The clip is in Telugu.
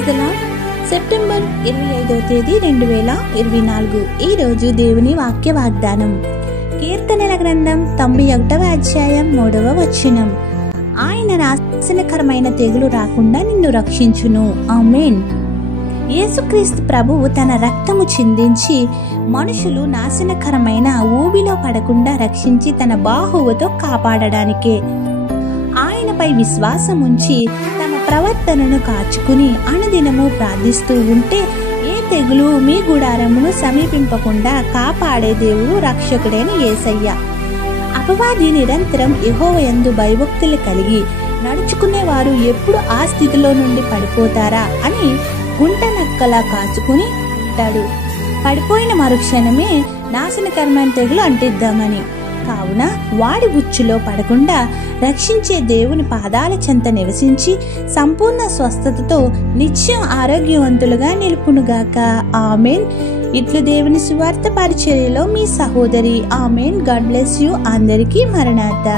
Praise the lord. సెప్టెంబర్ 25వ తేదీ 2024. ఈరోజు దేవుని వాక్య వాగ్దానం. కీర్తనల గ్రంథం 91వ అధ్యాయం 3వ వచనం. ఆయన నాశనకరమైన తెగులు రాకుండా నిన్ను రక్షించును. ఆమేన్. యేసుక్రీస్తు ప్రభువు తన రక్తము చిందించి మనుషులు నాశనకరమైన ఊబిలో పడకుండా రక్షించి తన బాహువుతో కాపాడడానికే. ఆయనపై విశ్వాసం ఉంచి తమ ప్రవర్తనను కాచుకుని అనుదినము ప్రార్థిస్తూ ఉంటే ఏ తెగులు మీ గుడారమును సమీపింపకుండా కాపాడే దేవుడు రక్షకుడైన యేసయ్య. అపవాది నిరంతరం యెహోవాయందు భయభక్తులు కలిగి నడుచుకునేవారు ఎప్పుడు ఆ స్థితిలో నుండి పడిపోతారా అని గుంట నక్కలా కాచుకుని ఉంటాడు. పడిపోయిన మరుక్షణమే నాశనకరమైన తెగులు అంటిద్దామని. కావున వాడి ఉచ్చులో పడకుండా రక్షించే దేవుని పాదాల చెంత నివసించి సంపూర్ణ స్వస్థతతో నిత్యం ఆరోగ్యవంతులుగా నిలుపునుగాక. ఆమేన్. ఇట్లు దేవుని సువార్త పరిచర్యలో మీ సహోదరి. ఆమేన్. God bless you. అందరికీ మరణాత.